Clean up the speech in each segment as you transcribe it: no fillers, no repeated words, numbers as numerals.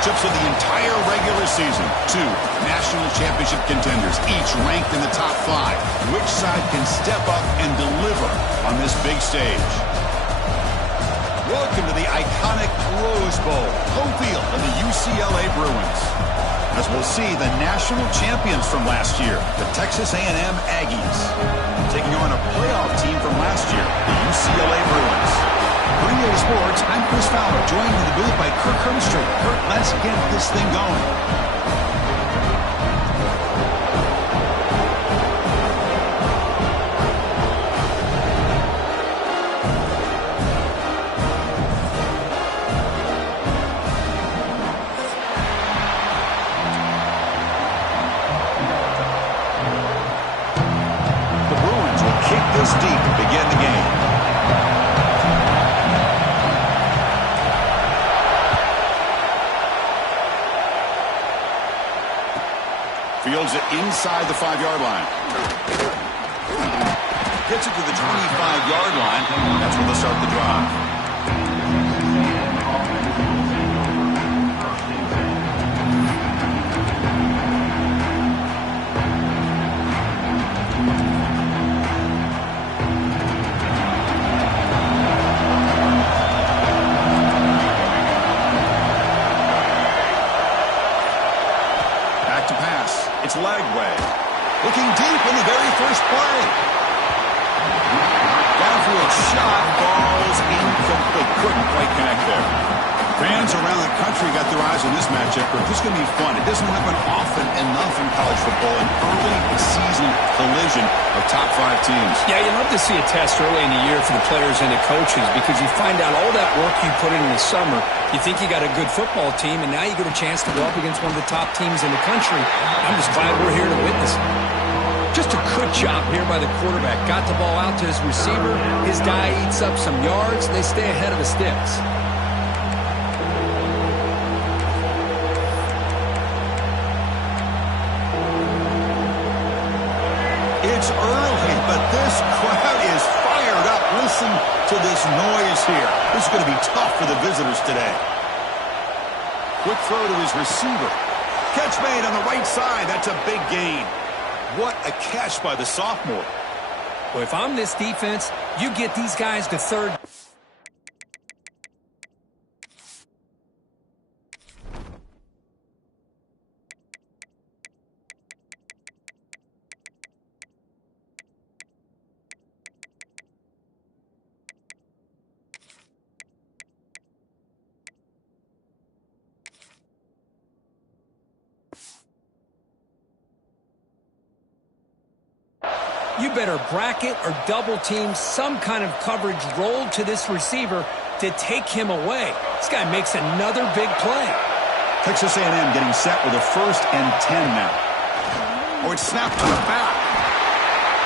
matchups of the entire regular season. Two national championship contenders, each ranked in the top 5. Which side can step up and deliver on this big stage? Welcome to the iconic Rose Bowl, home field of the UCLA Bruins. As we'll see, the national champions from last year, the Texas A&M Aggies, taking on a playoff team from last year, the UCLA Bruins. For EA Sports, I'm Chris Fowler, joined in the booth by Kirk Hermstreet. Kirk, let's get this thing going. This deep to begin the game. Fields it inside the 5-yard line. Gets it to the 25-yard line. That's where they'll start the drive. It's leg way. Looking deep in the very first play. Downfield shot. Ball's incomplete. Couldn't quite connect there. Fans around the country got their eyes on this matchup, but this is going to be fun. It doesn't happen often enough in college football, an early season collision of top 5 teams. Yeah, you love to see a test early in the year for the players and the coaches because you find out all that work you put in the summer. You think you got a good football team, and now you get a chance to go up against one of the top teams in the country. I'm just glad we're here to witness it. Just a good job here by the quarterback. Got the ball out to his receiver. His guy eats up some yards. They stay ahead of the sticks. It's early, but this crowd is fired up. Listen to this noise here. This is going to be tough for the visitors today. Quick throw to his receiver. Catch made on the right side. That's a big gain. What a catch by the sophomore. Well, if I'm this defense, you get these guys to third. You better bracket or double team some kind of coverage roll to this receiver to take him away. This guy makes another big play. Texas A&M getting set with a 1st and 10 now. Oh, it's snapped to the back.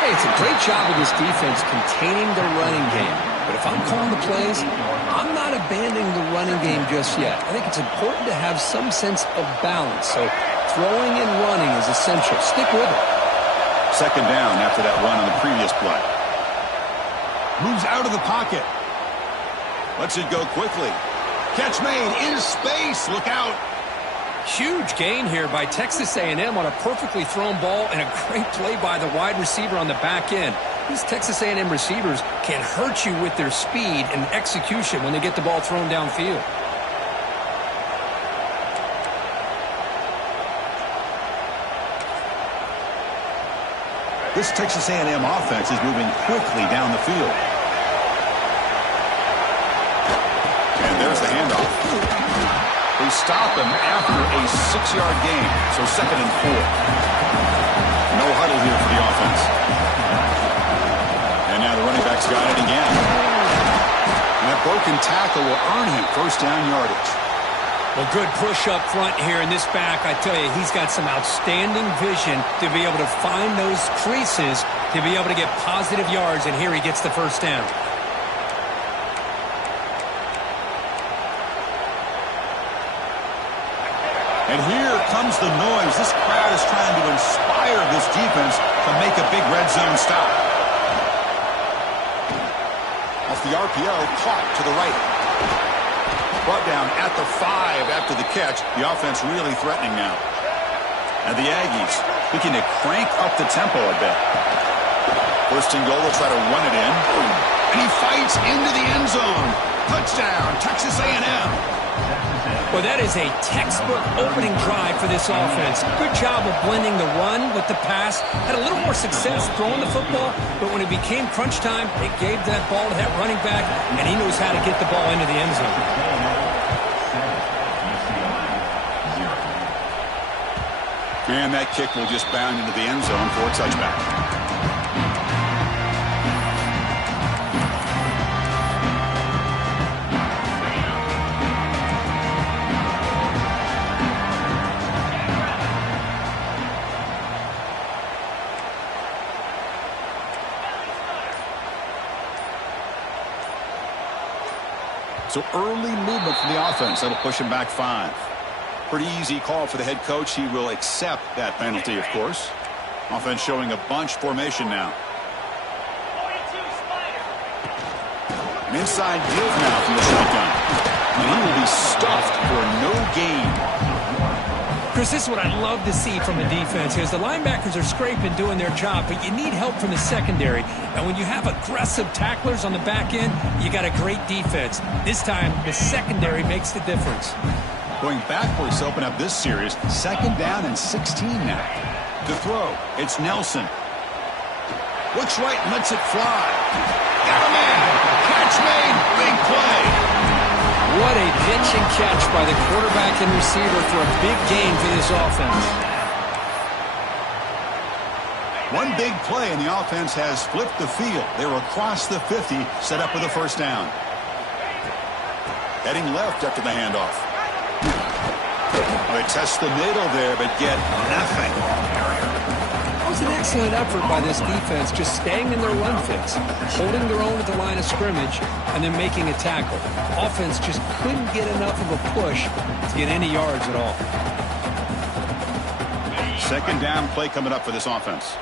Hey, it's a great job of this defense containing the running game. But if I'm calling the plays, I'm not abandoning the running game just yet. I think it's important to have some sense of balance. So throwing and running is essential. Stick with it. 2nd down after that run on the previous play. Moves out of the pocket. Lets it go quickly. Catch made in space. Look out. Huge gain here by Texas A&M on a perfectly thrown ball and a great play by the wide receiver on the back end. These Texas A&M receivers can hurt you with their speed and execution when they get the ball thrown downfield. This Texas A&M offense is moving quickly down the field. And there's the handoff. They stop him after a 6-yard gain, so 2nd and 4. No huddle here for the offense. And now the running back's got it again. And that broken tackle will earn him 1st down yardage. Well, good push up front here in this back. I tell you, he's got some outstanding vision to be able to find those creases, to be able to get positive yards, and here he gets the 1st down. And here comes the noise. This crowd is trying to inspire this defense to make a big red zone stop. Off the RPO, caught to the right. Brought down at the 5 after the catch. The offense really threatening now. And the Aggies looking to crank up the tempo a bit. First and goal, they'll try to run it in. And he fights into the end zone. Touchdown, Texas A&M. Well, that is a textbook opening drive for this offense. Good job of blending the run with the pass. Had a little more success throwing the football, but when it became crunch time, they gave that ball to that running back, and he knows how to get the ball into the end zone. And that kick will just bound into the end zone for a touchback. So early movement from the offense. That'll push him back 5. Pretty easy call for the head coach. He will accept that penalty, of course. Offense showing a bunch formation now. An inside give now from the shotgun. And he will be stuffed for no gain. Chris, this is what I love to see from a defense. Is the linebackers are scraping, doing their job, but you need help from the secondary. And when you have aggressive tacklers on the back end, you got a great defense. This time, the secondary makes the difference. Going backwards to open up this series. 2nd down and 16 now. To throw, it's Nelson. Looks right and lets it fly. Got a man. Catch made. Big play. What a pitch and catch by the quarterback and receiver for a big gain for this offense. One big play, and the offense has flipped the field. They're across the 50, set up with a first down. Heading left after the handoff. They test the middle there, but get nothing. That was an excellent effort by this defense, just staying in their run fits, holding their own at the line of scrimmage, and then making a tackle. Offense just couldn't get enough of a push to get any yards at all. 2nd down play coming up for this offense.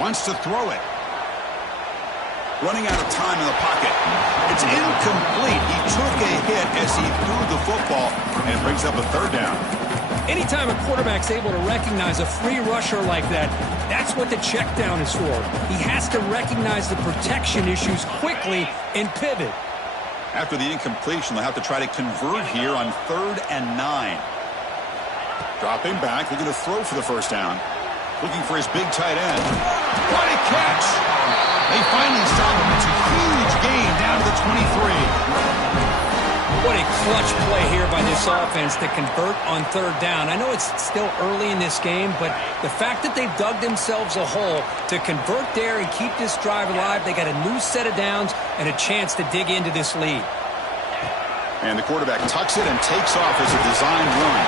Wants to throw it. Running out of time in the pocket. It's incomplete. He took a hit as he threw the football, and it brings up a 3rd down. Anytime a quarterback's able to recognize a free rusher like that, that's what the check down is for. He has to recognize the protection issues quickly and pivot. After the incompletion, they'll have to try to convert here on 3rd and 9. Dropping back, looking to throw for the first down. Looking for his big tight end. What a catch! They finally stop him. It's a huge gain down to the 23. What a clutch play here by this offense to convert on 3rd down. I know it's still early in this game, but the fact that they've dug themselves a hole to convert there and keep this drive alive, they got a new set of downs and a chance to dig into this lead. And the quarterback tucks it and takes off as a designed run.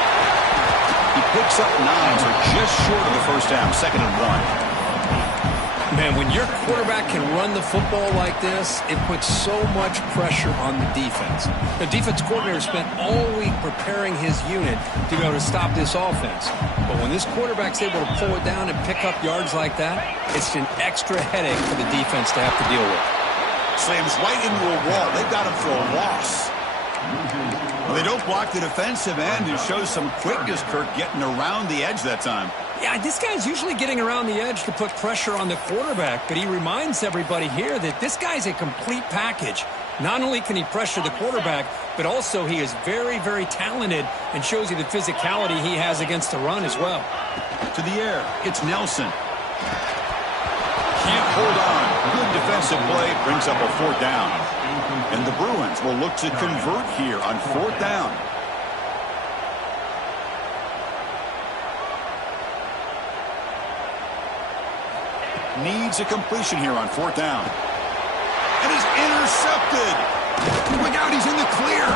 He picks up 9, so just short of the first down, 2nd and 1. Man, when your quarterback can run the football like this, it puts so much pressure on the defense. The defense coordinator spent all week preparing his unit to be able to stop this offense. But when this quarterback's able to pull it down and pick up yards like that, it's an extra headache for the defense to have to deal with. Slams right into a wall. They've got him for a loss. Well, they don't block the defensive end and shows some quickness, Kirk, getting around the edge that time. Yeah, this guy's usually getting around the edge to put pressure on the quarterback, but he reminds everybody here that this guy's a complete package. Not only can he pressure the quarterback, but also he is very, very talented and shows you the physicality he has against the run as well. To the air, it's Nelson. Can't hold on. Good defensive play, brings up a 4th down. And the Bruins will look to convert here on 4th down. Needs a completion here on 4th down. And is intercepted. Look out, he's in the clear.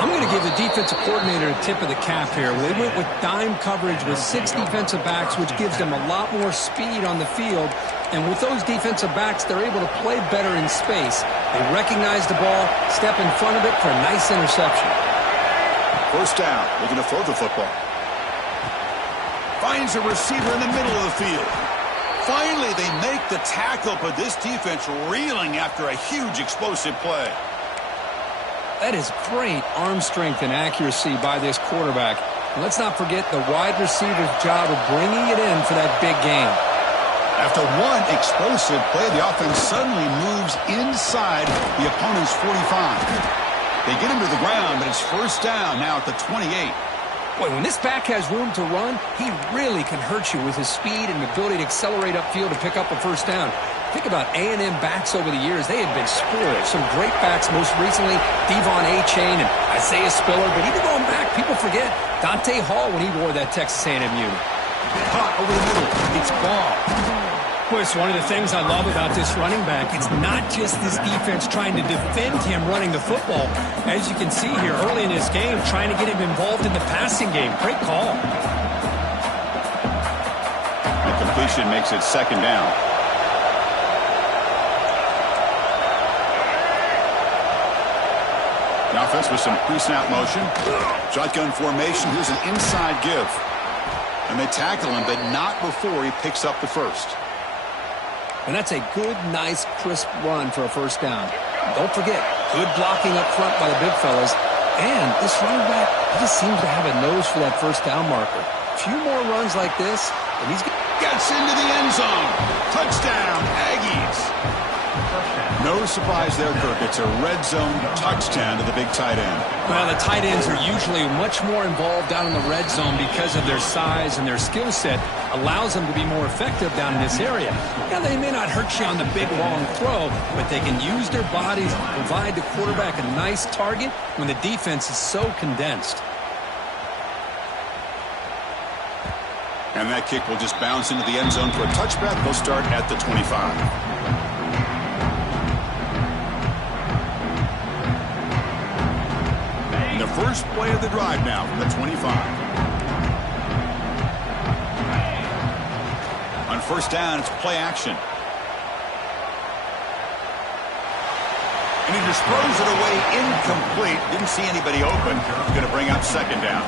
I'm going to give the defensive coordinator a tip of the cap here. They went with dime coverage with 6 defensive backs, which gives them a lot more speed on the field. And with those defensive backs, they're able to play better in space. They recognize the ball, step in front of it for a nice interception. First down, looking to throw the football. Finds a receiver in the middle of the field. Finally, they make the tackle, but this defense reeling after a huge explosive play. That is great arm strength and accuracy by this quarterback. And let's not forget the wide receiver's job of bringing it in for that big game. After one explosive play, the offense suddenly moves inside the opponent's 45. They get him to the ground, but it's first down now at the 28. Boy, when this back has room to run, he really can hurt you with his speed and ability to accelerate upfield to pick up a first down. Think about A&M backs over the years. They have been spoiled. Some great backs, most recently Devon A-Chain and Isaiah Spiller. But even going back, people forget Dante Hall when he wore that Texas A&M unit. Caught over the middle. It's ball. Boy, it's one of the things I love about this running back. It's not just this defense trying to defend him running the football. As you can see here early in this game, trying to get him involved in the passing game. Great call. The completion makes it second down. The offense with some pre-snap motion. Shotgun formation. Here's an inside give. And they tackle him, but not before he picks up the first. And that's a good, nice, crisp run for a first down. Don't forget, good blocking up front by the big fellas. And this running back, he just seems to have a nose for that first down marker. A few more runs like this, and he's gets into the end zone. Touchdown, Aggies. No surprise there, Kirk. It's a red zone touchdown to the big tight end. Well, the tight ends are usually much more involved down in the red zone because of their size and their skill set allows them to be more effective down in this area. Now, they may not hurt you on the big, long throw, but they can use their bodies to provide the quarterback a nice target when the defense is so condensed. And that kick will just bounce into the end zone for a touchback. They'll start at the 25. The first play of the drive now from the 25. On first down, it's play action. And he just throws it away incomplete. Didn't see anybody open. Going to bring up second down.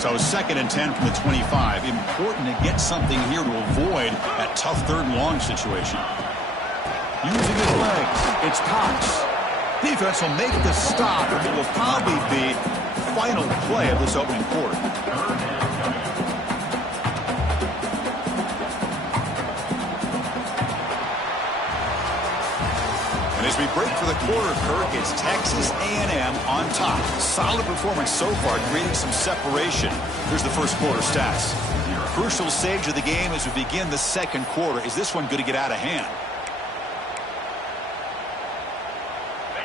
So second and 10 from the 25. Important to get something here to avoid that tough third and long situation. Using his legs, it's Cox. Defense will make the stop, and it will probably be the final play of this opening quarter. And as we break for the quarter, Kirk, it's Texas A&M on top. Solid performance so far, creating some separation. Here's the first quarter stats. Crucial stage of the game as we begin the second quarter. Is this one going to get out of hand?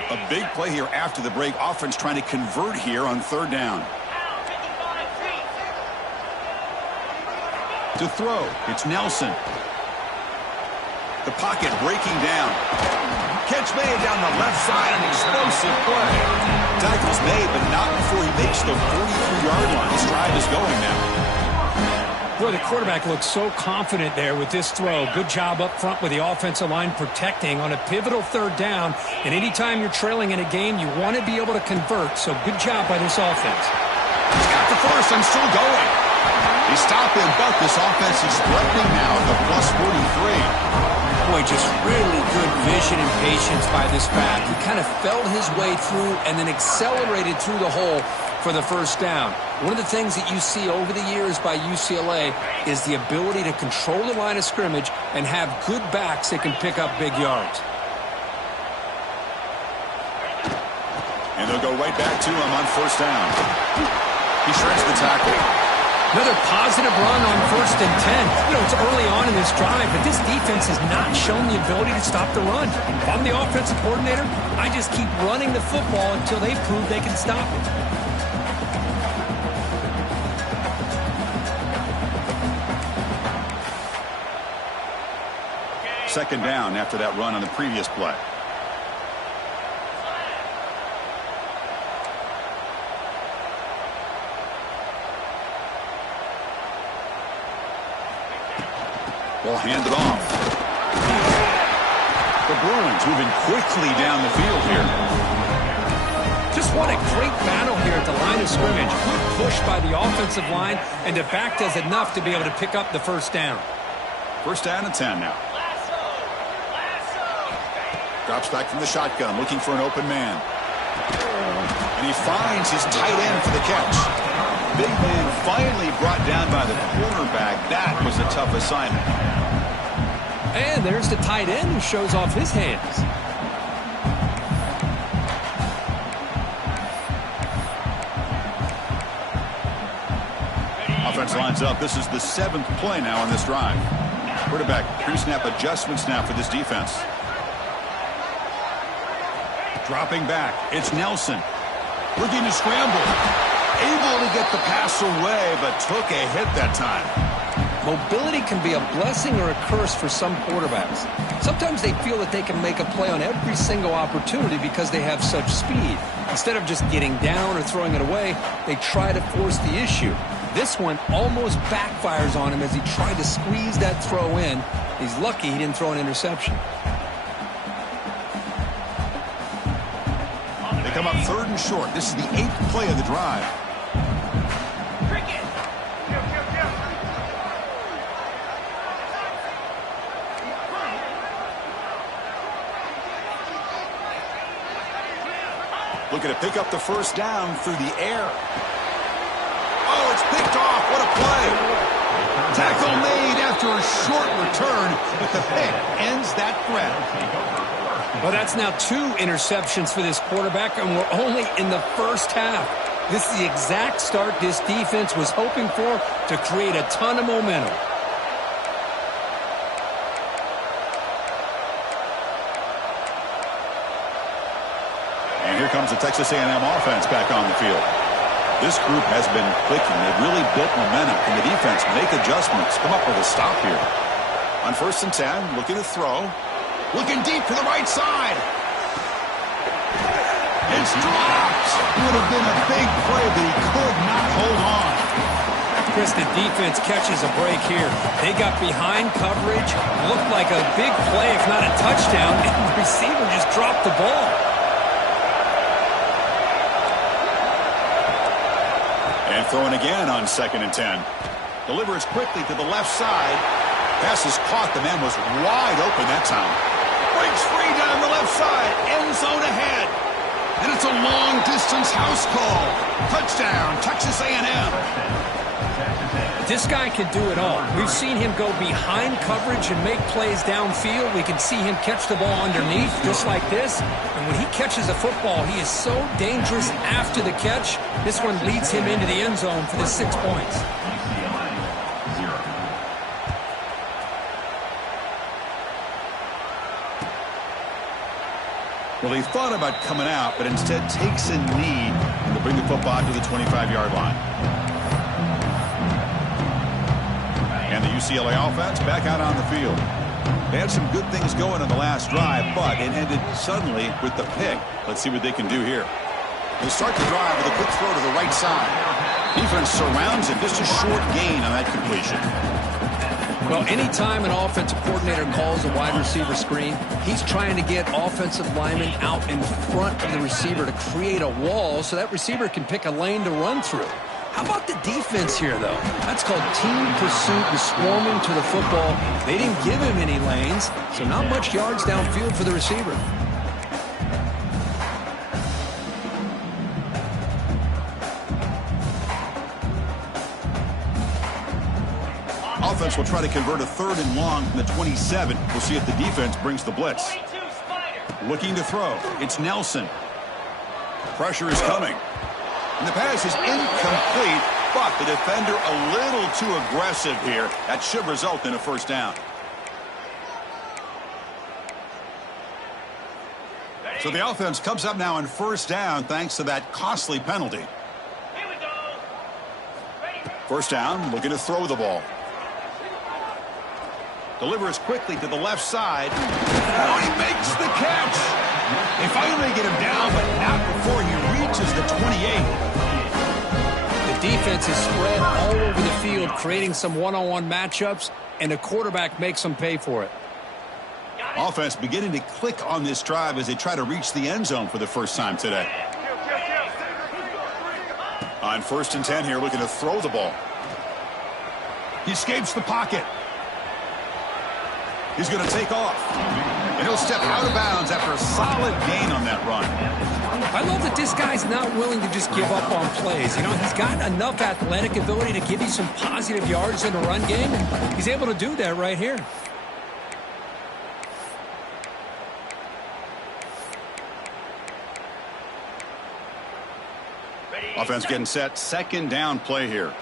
A big play here after the break. Offense trying to convert here on third down. To throw, it's Nelson. The pocket breaking down. Catch made down the left side, an explosive play. Tackle's made, but not before he makes the 43-yard line. His drive is going now. Boy, the quarterback looks so confident there with this throw. Good job up front with the offensive line protecting on a pivotal third down. And anytime you're trailing in a game, you want to be able to convert. So good job by this offense. He's got the first and still going. He stopped him, but this offense is threatening now at the plus 43. Boy, just really good vision and patience by this back. He kind of felt his way through and then accelerated through the hole for the first down. One of the things that you see over the years by UCLA is the ability to control the line of scrimmage and have good backs that can pick up big yards. And they'll go right back to him on first down. He shreds the tackle. Another positive run on first and 10. You know, it's early on in this drive, but this defense has not shown the ability to stop the run. If I'm the offensive coordinator, I just keep running the football until they prove they can stop it. Second down after that run on the previous play. They'll hand it off. The Bruins moving quickly down the field here. Just what a great battle here at the line of scrimmage. Good push by the offensive line, and the back does enough to be able to pick up the first down. First down and 10 now. Drops back from the shotgun, looking for an open man. And he finds his tight end for the catch. Big man finally brought down by the cornerback. That was a tough assignment. And there's the tight end who shows off his hands. Offense lines up. This is the 7th play now on this drive. Quarterback pre-snap adjustments now for this defense. Dropping back. It's Nelson. Looking to scramble. Able to get the pass away, but took a hit that time. Mobility can be a blessing or a curse for some quarterbacks. Sometimes they feel that they can make a play on every single opportunity because they have such speed. Instead of just getting down or throwing it away, they try to force the issue. This one almost backfires on him as he tried to squeeze that throw in. He's lucky he didn't throw an interception. They come up 3rd and short. This is the 8th play of the drive. Looking to pick up the first down through the air. Oh, it's picked off. What a play. Tackle made after a short return, but the pick ends that threat. Well, that's now 2 interceptions for this quarterback, and we're only in the first half. This is the exact start this defense was hoping for to create a ton of momentum. And here comes the Texas A&M offense back on the field. This group has been clicking. They've really built momentum. Can the defense make adjustments? Come up with a stop here. On 1st and 10, looking to throw. Looking deep to the right side. It's dropped. Would have been a big play, but he could not hold on. Chris, the defense catches a break here. They got behind coverage. Looked like a big play, if not a touchdown, and the receiver just dropped the ball. And throwing again on 2nd and 10. Delivers quickly to the left side. Pass is caught. The man was wide open that time. Breaks free down the left side. End zone ahead. And it's a long-distance house call. Touchdown, Texas A&M. This guy can do it all. We've seen him go behind coverage and make plays downfield. We can see him catch the ball underneath, just like this. And when he catches a football, he is so dangerous after the catch. This one leads him into the end zone for the 6 points. Well, he thought about coming out, but instead takes a knee and to bring the football to the 25-yard line. And the UCLA offense back out on the field. They had some good things going in the last drive, but it ended suddenly with the pick. Let's see what they can do here. They start the drive with a quick throw to the right side. Defense surrounds him. Just a short gain on that completion. Well, anytime an offensive coordinator calls a wide receiver screen, he's trying to get offensive linemen out in front of the receiver to create a wall so that receiver can pick a lane to run through. How about the defense here, though? That's called team pursuit and swarming to the football. They didn't give him any lanes, so not much yards downfield for the receiver. Offense will try to convert a 3rd and long from the 27. We'll see if the defense brings the blitz. Looking to throw. It's Nelson. Pressure is coming. And the pass is incomplete, but the defender a little too aggressive here. That should result in a first down. So the offense comes up now on first down thanks to that costly penalty. First down, looking to throw the ball. Delivers quickly to the left side. Oh, he makes the catch. They finally get him down, but not before he reaches the 28. The defense is spread all over the field, creating some one-on-one matchups, and the quarterback makes them pay for it. Offense beginning to click on this drive as they try to reach the end zone for the first time today. On 1st and 10 here, looking to throw the ball. He escapes the pocket. He's going to take off. And he'll step out of bounds after a solid gain on that run. I love that this guy's not willing to just give up on plays. You know, he's got enough athletic ability to give you some positive yards in the run game, and he's able to do that right here. Offense getting set. 2nd down play here.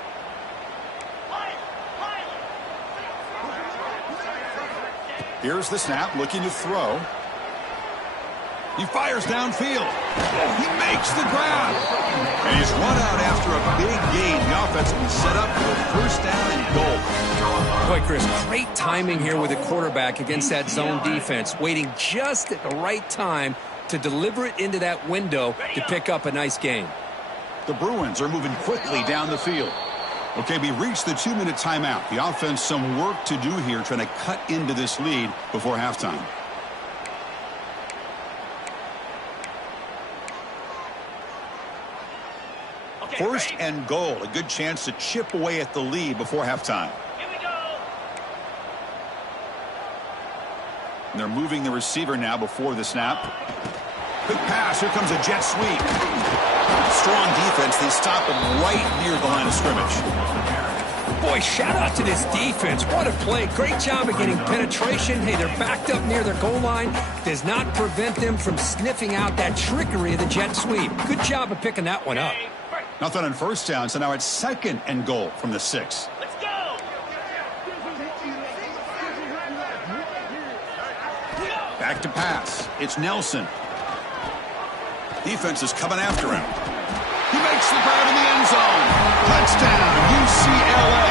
Here's the snap, looking to throw. He fires downfield. He makes the grab. And he's run out after a big gain. The offense will be set up for a 1st down and goal. Boy, Chris, great timing here with the quarterback against that zone defense, waiting just at the right time to deliver it into that window to pick up a nice gain. The Bruins are moving quickly down the field. Okay, we reached the 2-minute timeout. The offense some work to do here trying to cut into this lead before halftime. Okay, 1st and goal. A good chance to chip away at the lead before halftime. Here we go. And they're moving the receiver now before the snap. Quick pass. Here comes a jet sweep. Strong defense. They stop him right near the line of scrimmage. Boy, shout out to this defense. What a play. Great job of getting penetration. Hey, they're backed up near their goal line. Does not prevent them from sniffing out that trickery of the jet sweep. Good job of picking that one up. Nothing on 1st down, so now it's 2nd and goal from the 6. Let's go. Back to pass. It's Nelson. Defense is coming after him. He makes the grab in the end zone. Touchdown, UCLA.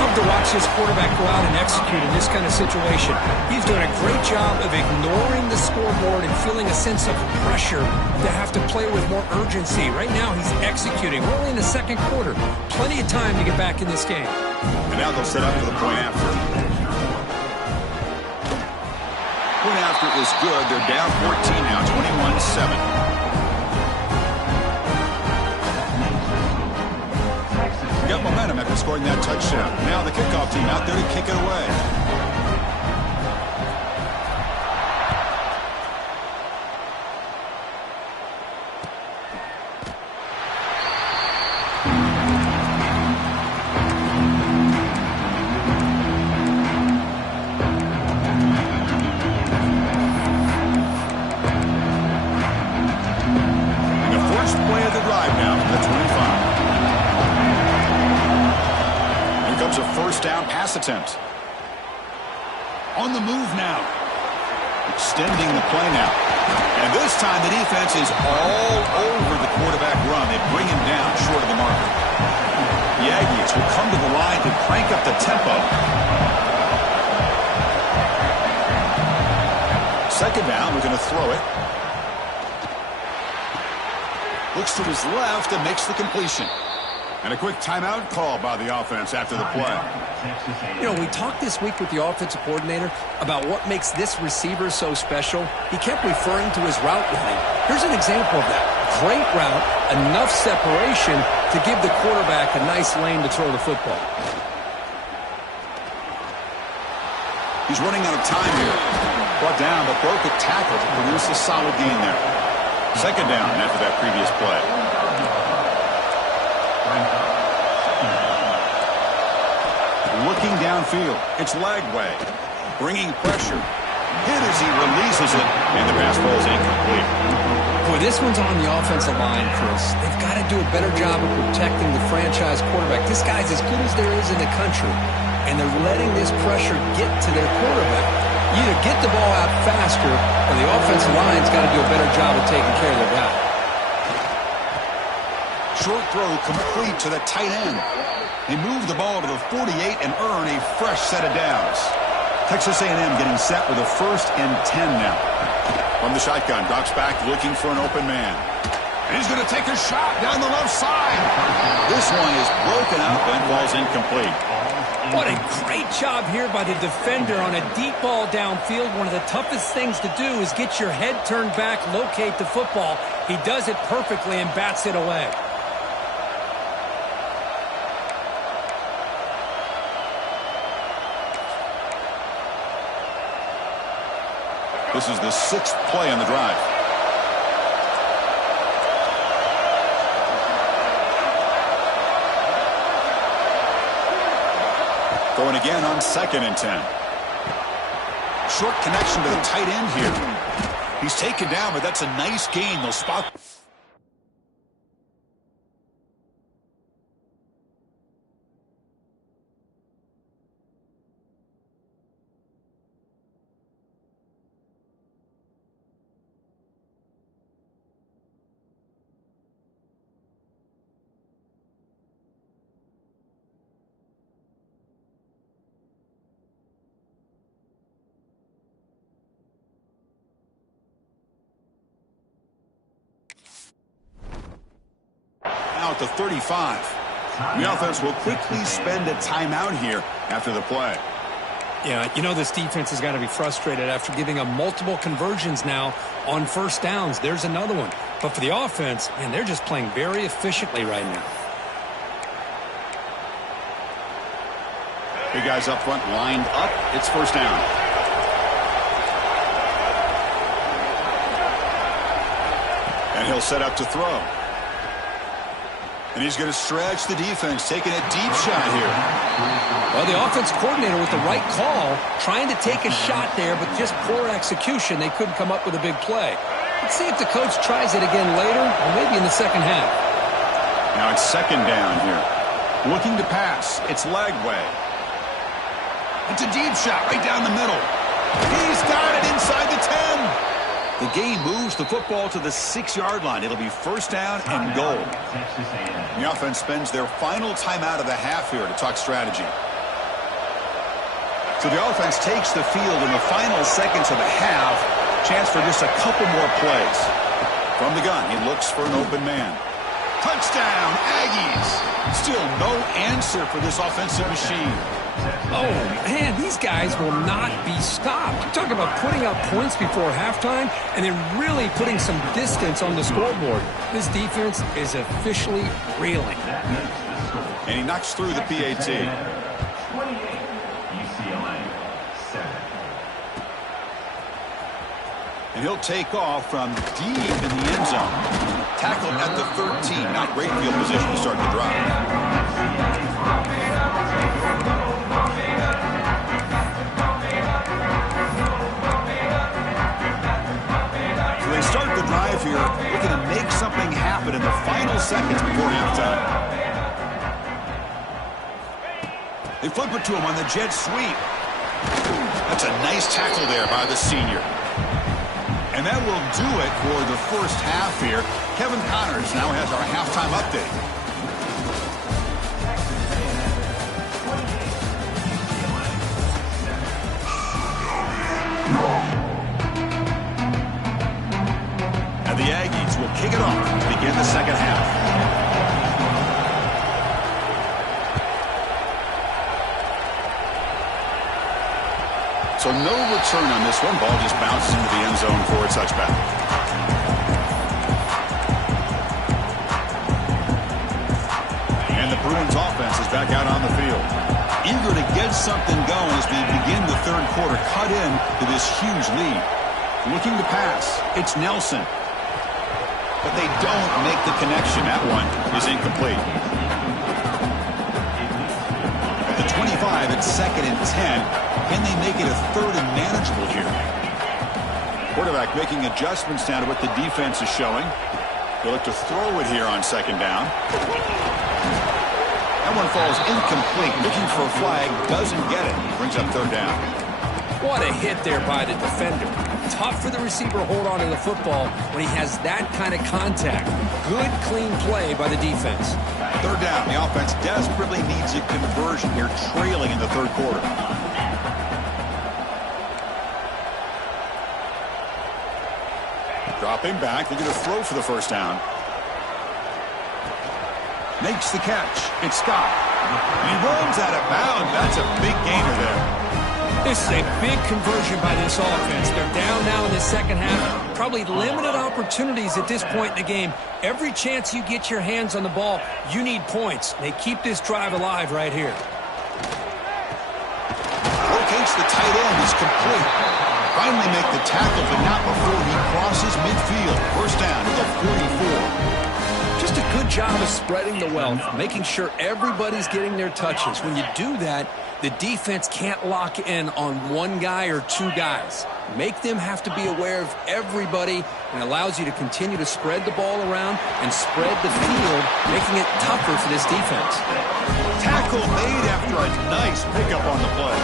Love to watch this quarterback go out and execute in this kind of situation. He's doing a great job of ignoring the scoreboard and feeling a sense of pressure to have to play with more urgency. Right now, he's executing. We're only in the 2nd quarter. Plenty of time to get back in this game. And now they'll set up for the point after. Point after is good. They're down 14 now, 21-7. Got momentum after scoring that touchdown. Now the kickoff team out there to kick it away. And the first play of the drive now from the 25. Comes a 1st down pass attempt. On the move now. Extending the play now. And this time the defense is all over the quarterback run. They bring him down short of the mark. The Aggies will come to the line to crank up the tempo. 2nd down, we're going to throw it. Looks to his left and makes the completion. And a quick timeout call by the offense after the play. You know, we talked this week with the offensive coordinator about what makes this receiver so special. He kept referring to his route running. Here's an example of that. Great route, enough separation to give the quarterback a nice lane to throw the football. He's running out of time here. Brought down, but broke a tackle to produce a solid gain there. 2nd down after that previous play. Looking downfield. It's Lagway. Bringing pressure. Hit as he releases it, and the pass ball is incomplete. Boy, this one's on the offensive line, Chris. They've got to do a better job of protecting the franchise quarterback. This guy's as good as there is in the country, and they're letting this pressure get to their quarterback. You either get the ball out faster, or the offensive line's got to do a better job of taking care of their guy. Short throw complete to the tight end. They move the ball to the 48 and earn a fresh set of downs. Texas A&M getting set with a 1st and 10 now. From the shotgun, drops back looking for an open man. And he's going to take a shot down the left side. This one is broken up and falls incomplete. What a great job here by the defender on a deep ball downfield. One of the toughest things to do is get your head turned back, locate the football. He does it perfectly and bats it away. This is the 6th play on the drive. Going again on 2nd and 10. Short connection to the tight end here. He's taken down, but that's a nice gain. They'll spot. At the 35. The offense will quickly spend a timeout here after the play. Yeah, you know this defense has got to be frustrated after giving up multiple conversions now on first downs. There's another one. But for the offense, man, they're just playing very efficiently right now. Big guys up front lined up. It's first down. And he'll set up to throw. And he's going to stretch the defense, taking a deep shot here. Well, the offense coordinator with the right call, trying to take a shot there, but just poor execution. They couldn't come up with a big play. Let's see if the coach tries it again later, or maybe in the second half. Now it's 2nd down here. Looking to pass. It's leg way. It's a deep shot right down the middle. He's got it inside the 10. The game moves the football to the 6-yard line. It'll be first down and goal. The offense spends their final timeout of the half here to talk strategy. So the offense takes the field in the final seconds of the half. Chance for just a couple more plays. From the gun, he looks for an open man. Touchdown, Aggies! Still no answer for this offensive machine. Oh, man, these guys will not be stopped. I'm talking about putting up points before halftime and then really putting some distance on the scoreboard. This defense is officially reeling. And he knocks through the PAT. And he'll take off from deep in the end zone. Tackled at the 13. Not great field position to start the drive. Start the drive here, looking to make something happen in the final seconds before halftime. They flip it to him on the jet sweep. That's a nice tackle there by the senior. And that will do it for the first half here. Kevin Connors now has our halftime update. The Aggies will kick it off to begin the second half. So no return on this one. Ball just bounces into the end zone for a touchback. And the Bruins offense is back out on the field. Eager to get something going as we begin the third quarter. Cut in to this huge lead. Looking to pass. It's Nelson. But they don't make the connection. That one is incomplete. At the 25, it's 2nd and 10. Can they make it a 3rd and manageable here? Quarterback making adjustments now to what the defense is showing. They'll look to throw it here on 2nd down. That one falls incomplete. Looking for a flag. Doesn't get it. Brings up 3rd down. What a hit there by the defender. Tough for the receiver to hold on to the football when he has that kind of contact. Good, clean play by the defense. 3rd down. The offense desperately needs a conversion here, trailing in the 3rd quarter. Dropping back, looking to throw for the first down. Makes the catch. It's Scott. He runs out of bounds. That's a big gainer there. This is a big conversion by this offense. They're down now in the second half. Probably limited opportunities at this point in the game. Every chance you get your hands on the ball, you need points. They keep this drive alive right here. Locates the tight end. Is complete. Finally make the tackle, but not before he crosses midfield. First down at the 44. Just a good job of spreading the wealth, making sure everybody's getting their touches. When you do that, the defense can't lock in on one guy or two guys. Make them have to be aware of everybody, and allows you to continue to spread the ball around and spread the field, making it tougher for this defense. Tackle made after a nice pickup on the play.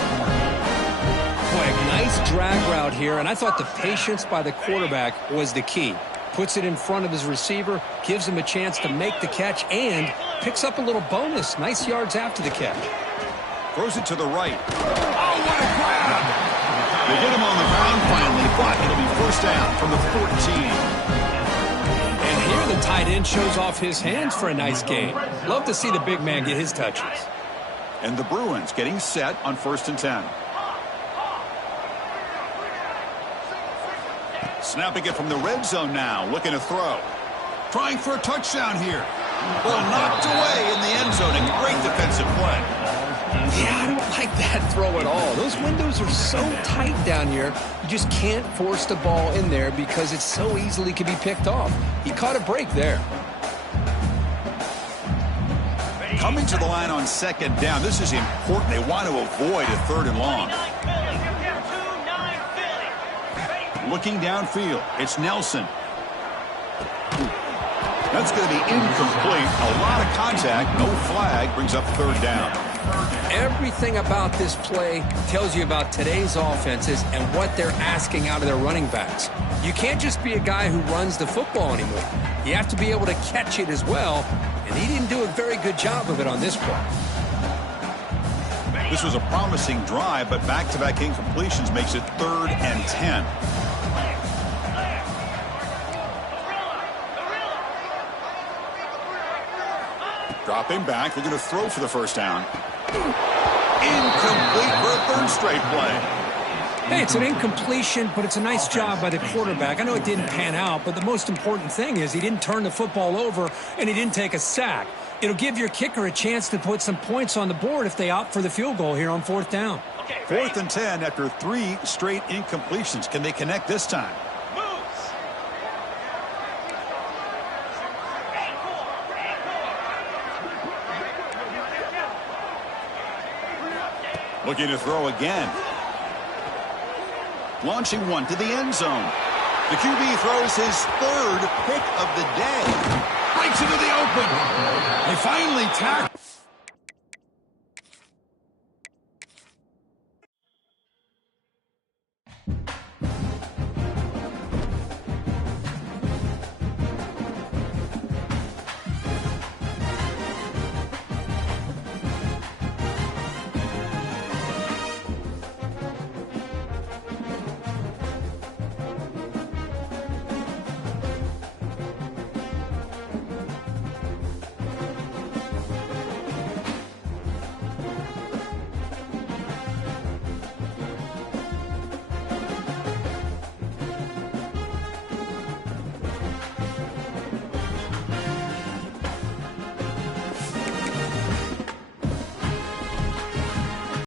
Boy, a nice drag route here, and I thought the patience by the quarterback was the key. Puts it in front of his receiver, gives him a chance to make the catch, and picks up a little bonus. Nice yards after the catch. Throws it to the right. Oh, what a grab! They get him on the ground finally, but it'll be first down from the 14. And here the tight end shows off his hands for a nice gain. Love to see the big man get his touches. And the Bruins getting set on 1st and 10. Snapping it from the red zone now, looking to throw. Trying for a touchdown here. Ball knocked away in the end zone. A great defensive play. Yeah, I don't like that throw at all. Those windows are so tight down here. You just can't force the ball in there because it so easily can be picked off. He caught a break there. Coming to the line on 2nd down. This is important. They want to avoid a 3rd and long. Looking downfield, it's Nelson. That's going to be incomplete. A lot of contact, no flag, brings up 3rd down. Everything about this play tells you about today's offenses and what they're asking out of their running backs. You can't just be a guy who runs the football anymore. You have to be able to catch it as well, and he didn't do a very good job of it on this play. This was a promising drive, but back-to-back incompletions makes it 3rd and 10. Dropping back, they're going to throw for the first down. Incomplete for a 3rd straight play. Hey, it's an incompletion, but it's a nice job by the quarterback. I know it didn't pan out, but the most important thing is he didn't turn the football over and he didn't take a sack. It'll give your kicker a chance to put some points on the board if they opt for the field goal here on 4th down. 4th and 10 after 3 straight incompletions. Can they connect this time? Looking to throw again. Launching one to the end zone. The QB throws his 3rd pick of the day. Breaks into the open. They finally tackle.